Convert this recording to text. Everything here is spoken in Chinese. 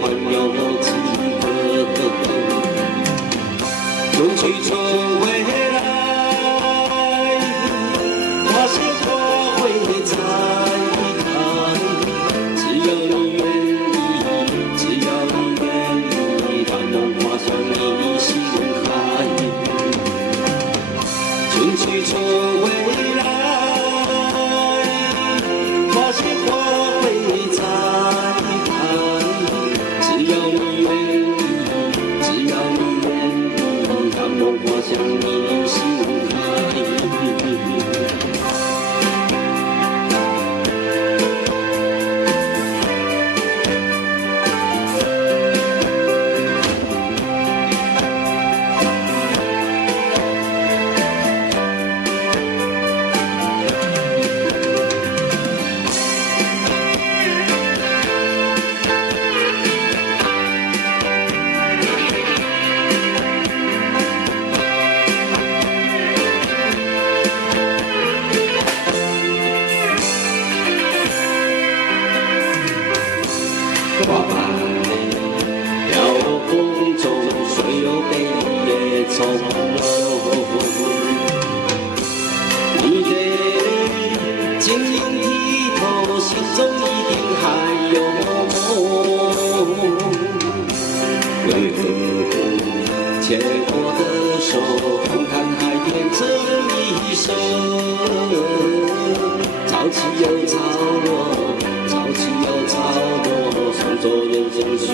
还有几个？春去春回来，花谢花会再开。只要你愿意，只要你愿意，让梦滑向你心海。春去春回来，花谢花会再开。只要你愿意，只要你愿意，让梦滑向你心海。花瓣飘落空中，水又被野冲流。你的晶莹剔透，心中一定还有梦。为何不牵我的手，空看海变成一首？潮起又潮落，潮起又潮落。创作人生需